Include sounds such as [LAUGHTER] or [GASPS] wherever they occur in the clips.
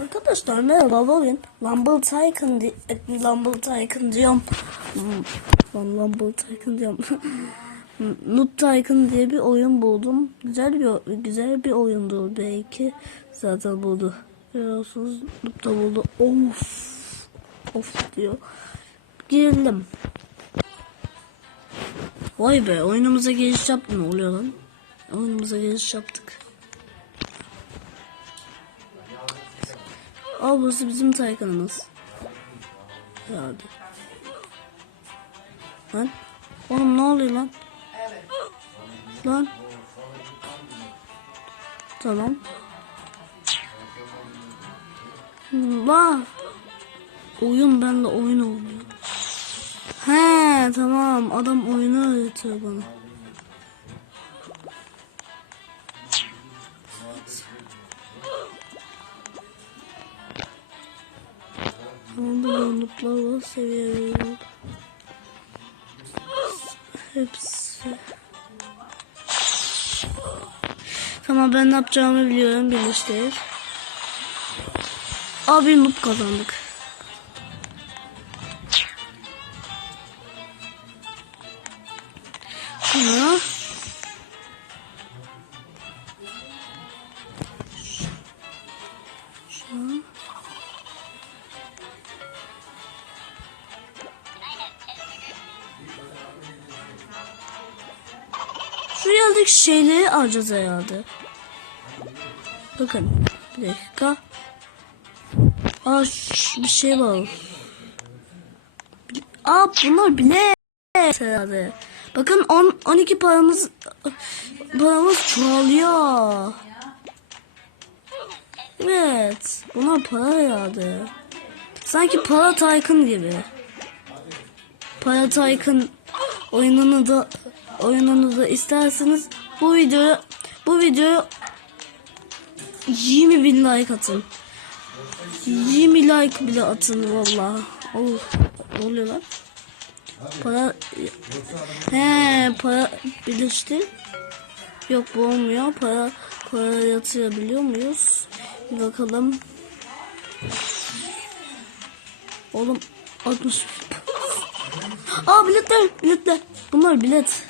Arkadaşlar merhaba bugün Lumble Tycoon di e, Lumble Tycoon diyorum. Hmm, Lan Lumble Tycoon diyorum. [LAUGHS] Noob Tycoon diye bir oyun buldum. Güzel bir güzel bir oyundu belki. Zaten buldu. Görüyorsunuz Noob da buldu. Of. Of diyor. Girelim. Vay be oyunumuza giriş yaptı ne oluyor lan? Oyunumuza giriş yaptık. Aa burası bizim Taycan'ımız. Herhalde. Lan. Oğlum ne oluyor lan? Lan. Tamam. Lan. Oyun benle oyun oynuyor. He tamam adam oyunu öğretiyor bana. Seviye yoğunluk. Hepsi. Tamam ben ne yapacağımı biliyorum birleştir. Abi noob kazandık. Şu yandaki şeyleri alacağız herhalde. Bakın. Bir dakika. Aa bir şey var. Aa bunlar bile herhalde. Bakın 10 12 paramız paramız çoğalıyor. Evet. Bunlar para herhalde. Sanki para Tycoon gibi. Para Tycoon oyununu da oyununu da isterseniz bu videoya bu videoya 20 bin like atın. 20 like bile atın valla. Oh, ne oluyor lan? Para he para birleşti. Yok bu olmuyor. Para para yatırabiliyor muyuz? Bir bakalım. Oğlum 60 [LAUGHS] Aa biletler biletler. Bunlar bilet.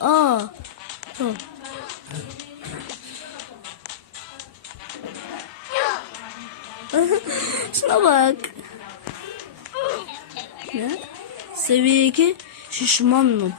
Aa. Tamam. [LAUGHS] Şuna bak. Ne? Seviye 2 şişman noob.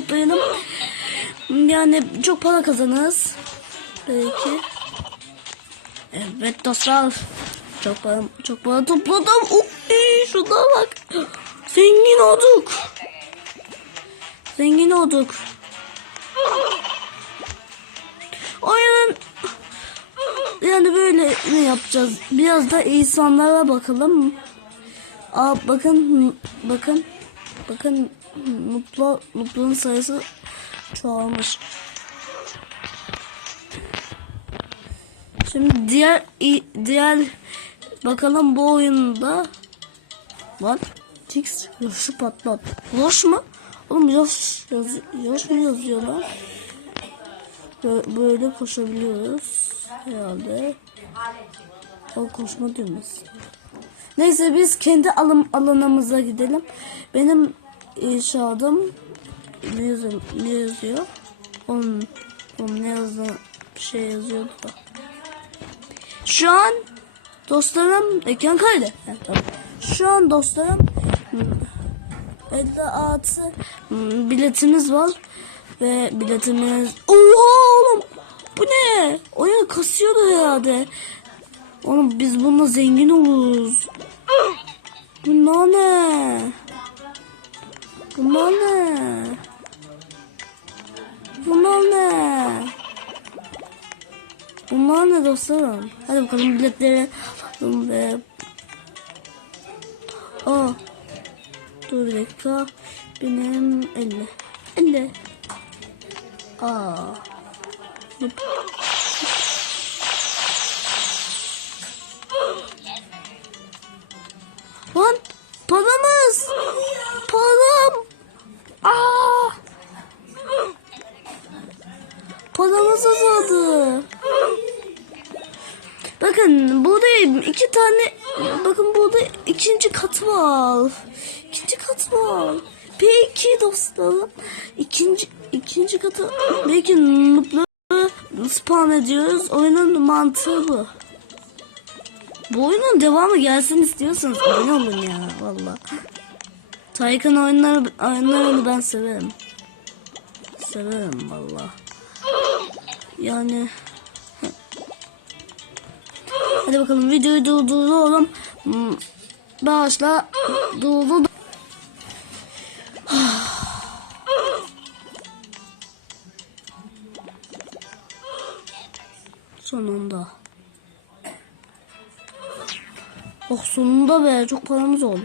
Toplayalım. Yani çok para kazanırız. Belki. Evet dostlar. Çok para, çok para topladım. Uf, şuna bak. Zengin olduk. Zengin olduk. Oyunun yani böyle ne yapacağız? Biraz da insanlara bakalım. Aa bakın bakın bakın mutlu mutlunun sayısı çoğalmış. Şimdi diğer diğer bakalım bu oyunda var. Tix yoşu patlat. Yoş mu? Oğlum yoş, yaz, yoş mu yazıyorlar? Bö- Böyle koşabiliyoruz herhalde. O koşma düğmesi. Neyse biz kendi alım alanımıza gidelim. Benim inşaadım ne yazıyor? Ne yazıyor? Onun, onun ne yazdığını bir şey yazıyordu da. Şu an dostlarım ekran kaydı. Şu an dostlarım 56 hmm, biletimiz var. Ve biletimiz... Oha oğlum! Bu ne? Oyun kasıyordu herhalde. Oğlum biz bununla zengin oluruz. Bunlar ne? Ne? Bunlar ne dostlarım? Hadi bakalım biletleri alalım ve... Aa. Dur bir dakika. Benim 50. 50. Aa. Bakın burada iki tane bakın burada ikinci kat var. İkinci kat var. Peki dostlarım ikinci ikinci katı belki noob'ları spawn ediyoruz. Oyunun mantığı bu. Bu oyunun devamı gelsin istiyorsanız olun ya valla. Taycan oyunları, oyunlarını ben severim. Severim valla. Yani Hadi bakalım videoyu durduralım. Hmm, Başla. Durdur. Sonunda. Oh sonunda be çok paramız oldu.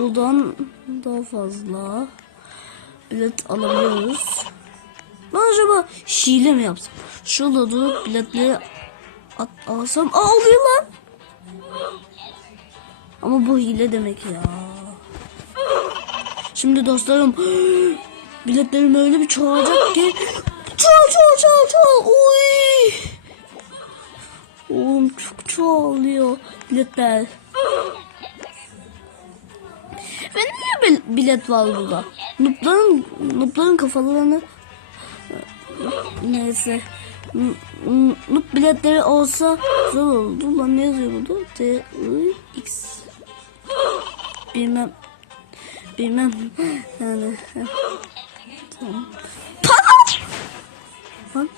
Buradan daha fazla bilet alabiliyoruz. Ben acaba hile mi yapsam? Şurada durup biletleri at, alsam. Aa oluyor lan. Ama bu hile demek ya. Şimdi dostlarım [GASPS] biletlerim öyle bir çoğalacak ki çoğal çoğal çoğal çoğal. Oy. Oğlum çok çoğalıyor biletler. Bilet var burada? Nupların, nupların kafalarını neyse Nup biletleri olsa zor oldu. Lan ne yazıyor burada? T X Bilmem Bilmem yani tamam. Lan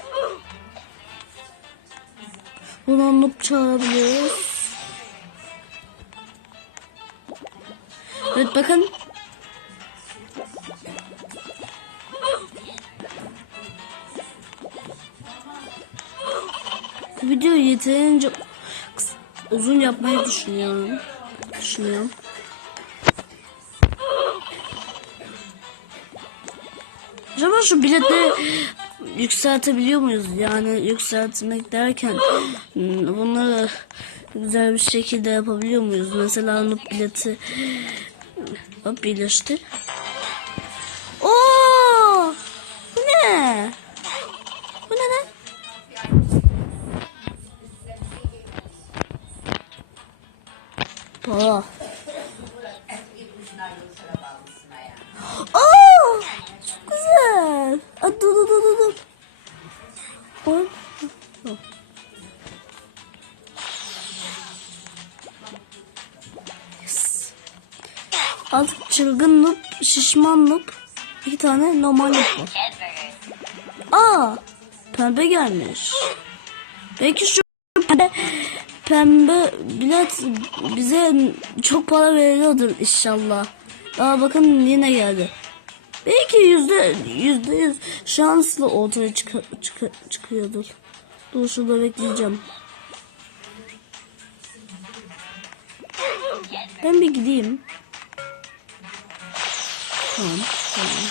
Buradan nup çağırabiliyoruz. Evet bakın. Bu videoyu yeterince uzun yapmayı düşünüyorum. Düşünüyorum. Acaba şu biletleri yükseltebiliyor muyuz? Yani yükseltmek derken hmm, bunları güzel bir şekilde yapabiliyor muyuz? Mesela Noob bileti hop birleştir. Artık çılgın noob, şişman noob, iki tane normal noob var. Aa, pembe gelmiş. Belki şu pembe, pembe bilet bize çok para veriyordur inşallah. Aa bakın yine geldi. Belki yüzde yüzde yüz şanslı ortaya çık çık çıkıyordur. Dur şurada bekleyeceğim. Ben bir gideyim. Tamam, tamam.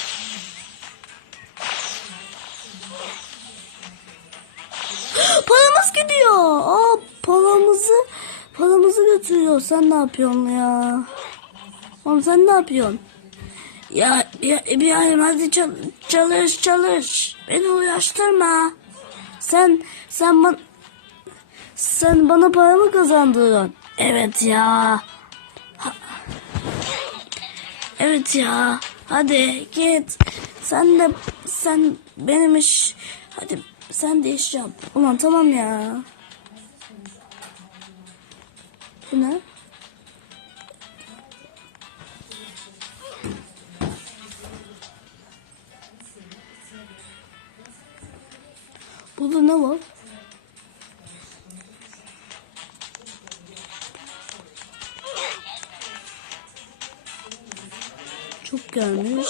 [GASPS] Paramız gidiyor. Aa, paramızı paramızı götürüyor. Sen ne yapıyorsun ya? Oğlum sen ne yapıyorsun? Ya, ya İbrahim hadi çal- çalış çalış. Beni uğraştırma. Sen sen bana sen bana para mı kazandırıyorsun? Evet ya. Ha- Evet ya. Hadi git. Sen de sen benim iş. Hadi sen de iş yap. Ulan tamam ya. Bu ne? Burada ne var? Gelmiş.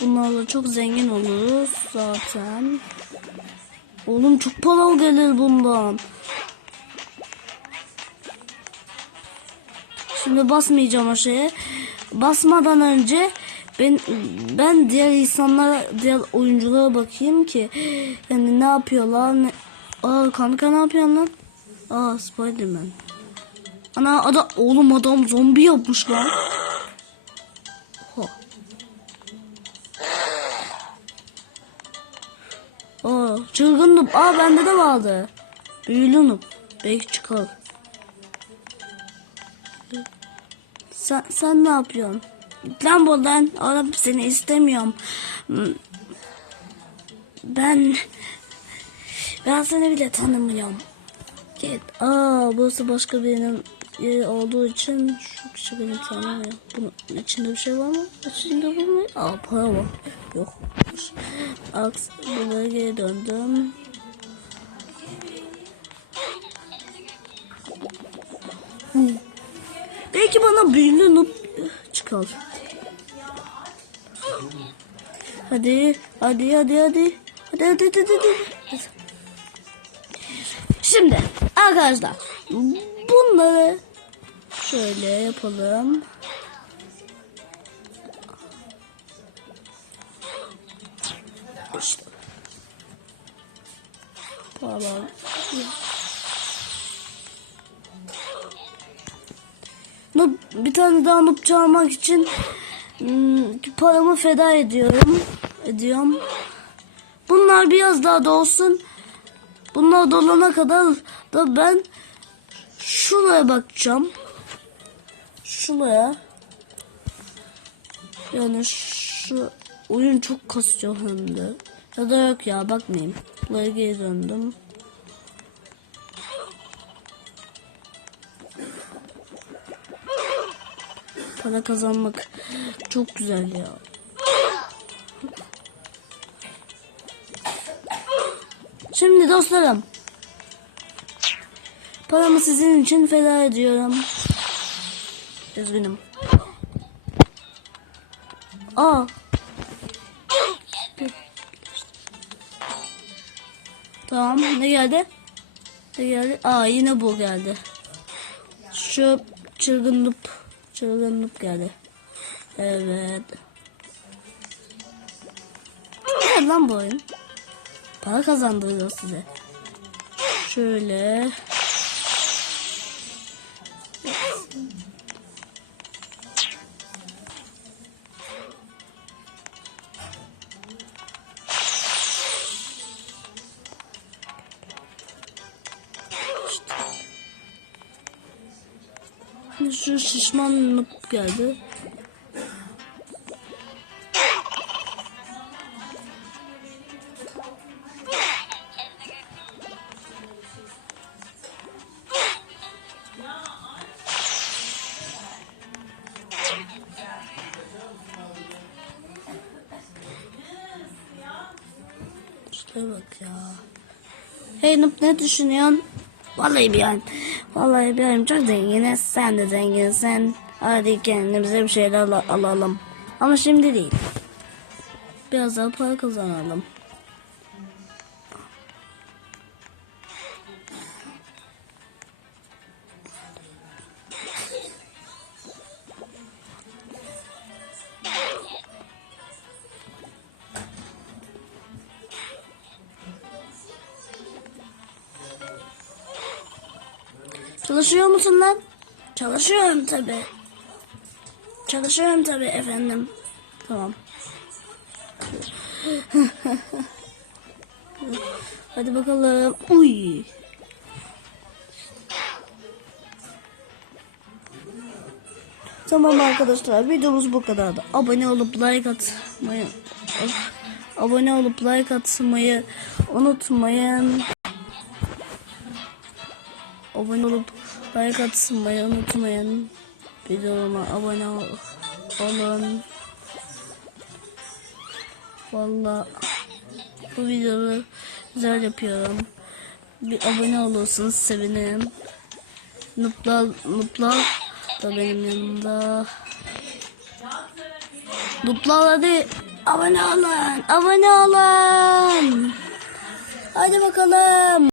Bunlarla çok zengin oluruz zaten. Oğlum çok para gelir bundan. Şimdi basmayacağım şeye. Basmadan önce ben ben diğer insanlara, diğer oyunculara bakayım ki yani ne yapıyorlar? Ne... Aa kanka ne yapıyorsun lan? Aa Spiderman. Ana ada oğlum adam zombi yapmış lan. Aa çılgın noob. Aa bende de vardı. Büyülü noob. Belki çıkar. Sen, sen ne yapıyorsun? Lan buradan. Oğlum seni istemiyorum. Hmm. Ben ben seni bile tanımıyorum. Git. Aa burası başka birinin yeri olduğu için şu kişi beni tanımıyor. Bunun içinde bir şey var mı? İçinde bu mu? Aa para var. Yok. Aks buraya geri döndüm. Belki bana büyülü noob çıkar. Hadi, hadi, hadi, hadi. Hadi, hadi, hadi, hadi. hadi. Şimdi arkadaşlar bunları şöyle yapalım. Tamam. Noob, bir tane daha noob çalmak için hmm, paramı feda ediyorum. Ediyorum. Bunlar biraz daha da olsun. Bunlar dolana kadar da ben şuraya bakacağım. Şuraya. Yani şu oyun çok kasıyor hem de. Ya da yok ya bakmayayım. Buraya geri döndüm. Para kazanmak çok güzel ya. Şimdi dostlarım. Paramı sizin için feda ediyorum. Üzgünüm. Aa. Tamam ne geldi? Ne geldi? Aa yine bu geldi. Şu çılgınlık çılgınlık geldi. Evet. Lan bu oyun? Para kazandırıyor size. Şöyle. Şu şişman noob geldi. İşte bak ya. Hey Noob ne düşünüyorsun? Vallahi bir an. Vallahi an çok zenginiz. Sen de zenginsin. Hadi kendimize bir şeyler al- alalım. Ama şimdi değil. Biraz daha para kazanalım. Çalışıyor musun lan? Çalışıyorum tabi. Çalışıyorum tabi efendim. Tamam. [LAUGHS] Hadi bakalım. Uy. Tamam arkadaşlar videomuz bu kadardı. Abone olup like atmayı abone olup like atmayı unutmayın. Abone olup like atmayı unutmayın. Videoma abone ol, olun. Valla bu videoyu güzel yapıyorum. Bir abone olursanız sevinirim. Nuplar, nuplar da benim yanımda. Nuplar hadi abone olun. Abone olun. Hadi bakalım.